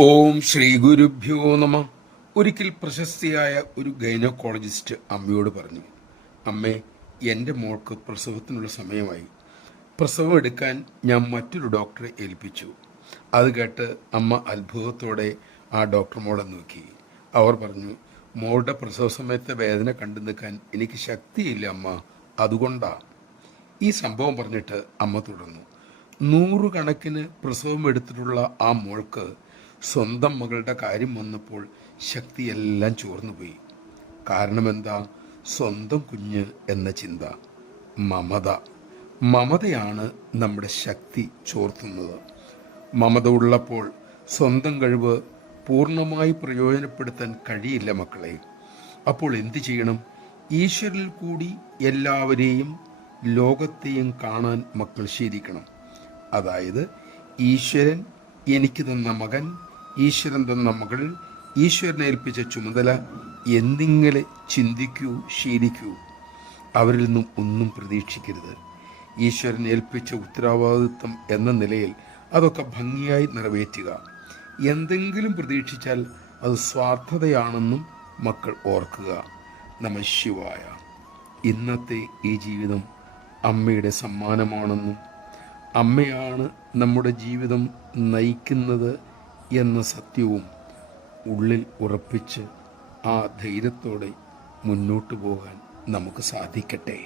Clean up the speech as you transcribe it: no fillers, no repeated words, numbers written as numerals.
ഓം ശ്രീ ഗുരുഭ്യോ നമ. ഒരിക്കൽ പ്രശസ്തിയായ ഒരു ഗൈനക്കോളജിസ്റ്റ് അമ്മയോട് പറഞ്ഞു, അമ്മേ, എൻ്റെ മോൾക്ക് പ്രസവത്തിനുള്ള സമയമായി. പ്രസവം എടുക്കാൻ ഞാൻ മറ്റൊരു ഡോക്ടറെ ഏൽപ്പിച്ചു. അത് കേട്ട് അമ്മ അത്ഭുതത്തോടെ ആ ഡോക്ടർ മോളെ നോക്കി. അവർ പറഞ്ഞു, മോളുടെ പ്രസവ സമയത്തെ വേദന കണ്ടു നിൽക്കാൻ എനിക്ക് ശക്തിയില്ല അമ്മ, അതുകൊണ്ടാ. ഈ സംഭവം പറഞ്ഞിട്ട് അമ്മ തുടർന്നു, നൂറുകണക്കിന് പ്രസവം എടുത്തിട്ടുള്ള ആ മോൾക്ക് സ്വന്തം മകളുടെ കാര്യം വന്നപ്പോൾ ശക്തിയെല്ലാം ചോർന്നുപോയി. കാരണമെന്താ? സ്വന്തം കുഞ്ഞ് എന്ന ചിന്ത, മമതയാണ് നമ്മുടെ ശക്തി ചോർത്തുന്നത്. മമത ഉള്ളപ്പോൾ സ്വന്തം കഴിവ് പൂർണ്ണമായി പ്രയോജനപ്പെടുത്താൻ കഴിയില്ല മക്കളെ. അപ്പോൾ എന്തു ചെയ്യണം? ഈശ്വരിൽ കൂടി എല്ലാവരെയും ലോകത്തെയും കാണാൻ മക്കൾ ശീലിക്കണം. അതായത്, ഈശ്വരൻ എനിക്ക് തന്ന മകൻ, ഈശ്വരൻ തന്ന മകൾ, ഈശ്വരനെ ഏൽപ്പിച്ച ചുമതല എന്നിങ്ങനെ ചിന്തിക്കൂ, ശീലിക്കൂ. അവരിൽ നിന്നും ഒന്നും പ്രതീക്ഷിക്കരുത്. ഈശ്വരൻ ഏൽപ്പിച്ച ഉത്തരവാദിത്വം എന്ന നിലയിൽ അതൊക്കെ ഭംഗിയായി നിറവേറ്റുക. എന്തെങ്കിലും പ്രതീക്ഷിച്ചാൽ അത് സ്വാർത്ഥതയാണെന്നും മക്കൾ ഓർക്കുക. നമഃ ശിവായ. ഇന്നത്തെ ഈ ജീവിതം അമ്മയുടെ സമ്മാനമാണെന്നും അമ്മയാണ് നമ്മുടെ ജീവിതം നയിക്കുന്നത് എന്ന സത്യവും ഉള്ളിൽ ഉറപ്പിച്ച് ആ ധൈര്യത്തോടെ മുന്നോട്ട് പോകാൻ നമുക്ക് സാധിക്കട്ടെ.